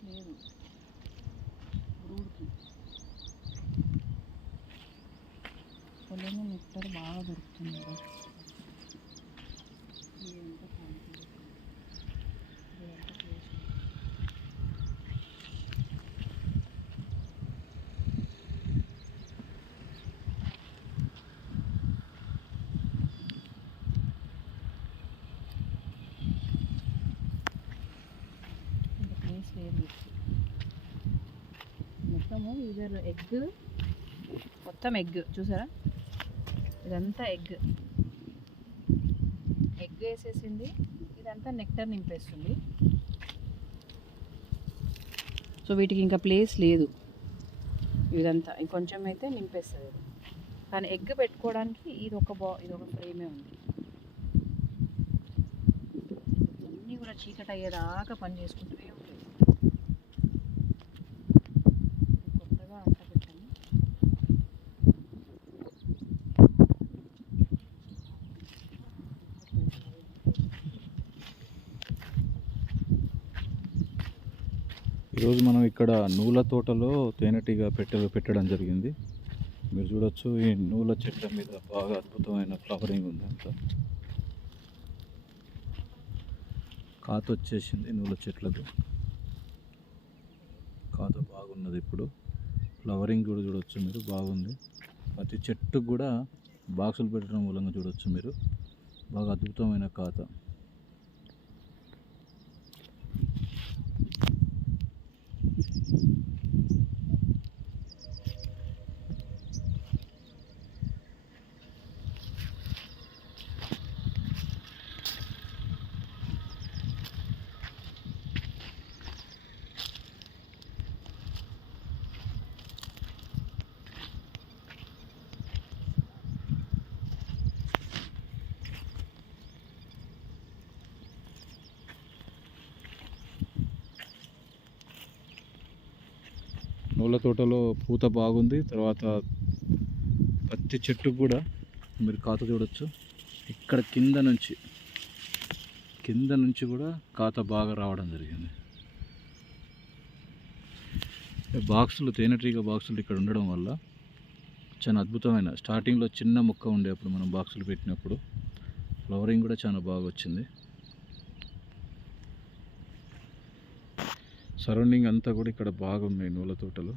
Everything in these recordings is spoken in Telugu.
ప్లేస్ లేదు బ్రూడ్కి. పొలంలో నెక్టర్ బాగా దొరుకుతుంది కదా. ఇదంతా ప్లాంట్, ఇదంతా ప్లేస్. ఇంకా ప్లేస్ లేదు. మొత్తము ఇదర్ ఎగ్, మొత్తం ఎగ్ చూసారా, ఇదంతా ఎగ్ వేసేసింది. ఇదంతా నెక్టర్ నింపేస్తుంది. సో వీటికి ఇంకా ప్లేస్ లేదు. ఇదంతా ఇంకొంచెం అయితే నింపేస్తుంది. కానీ ఎగ్ పెట్టుకోవడానికి ఇదొక ఫ్రేమే ఉంది. అన్నీ కూడా చీకటి అయ్యేదాకా పని చేసుకుంటూనే ఉంటాయి. కొత్తగా అంట పెట్టాను. ఈరోజు మనం ఇక్కడ నూల తోటలో తేనెటీగ పెట్టడం జరిగింది. మీరు చూడొచ్చు, ఈ నూల చెట్ల మీద బాగా అద్భుతమైన ఫ్లవరింగ్ ఉంది. అంతా కాత వచ్చేసింది. నూల చెట్లకు కాత బాగున్నది. ఇప్పుడు ఫ్లవరింగ్ కూడా చూడొచ్చు మీరు, బాగుంది. ప్రతి చెట్టుకు కూడా బాక్సులు పెట్టడం మూలంగా చూడొచ్చు మీరు, బాగా అద్భుతమైన కాత. నూల తోటలో పూత బాగుంది. తర్వాత ప్రతి చెట్టుకు కూడా మీరు కాత చూడొచ్చు. ఇక్కడ కింద నుంచి కూడా కాత బాగా రావడం జరిగింది. బాక్సులు, తేనెటీగ బాక్సులు ఇక్కడ ఉండడం వల్ల చాలా అద్భుతమైన, స్టార్టింగ్లో చిన్న మొక్క ఉండే అప్పుడు మనం బాక్సులు పెట్టినప్పుడు ఫ్లవరింగ్ కూడా చాలా బాగా వచ్చింది. సరౌండింగ్ అంతా కూడా ఇక్కడ బాగున్నాయి నూల తోటలు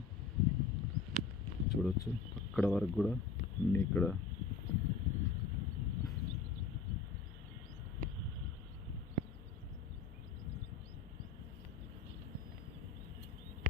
చూడొచ్చు. అక్కడ వరకు కూడా అన్నీ ఇక్కడ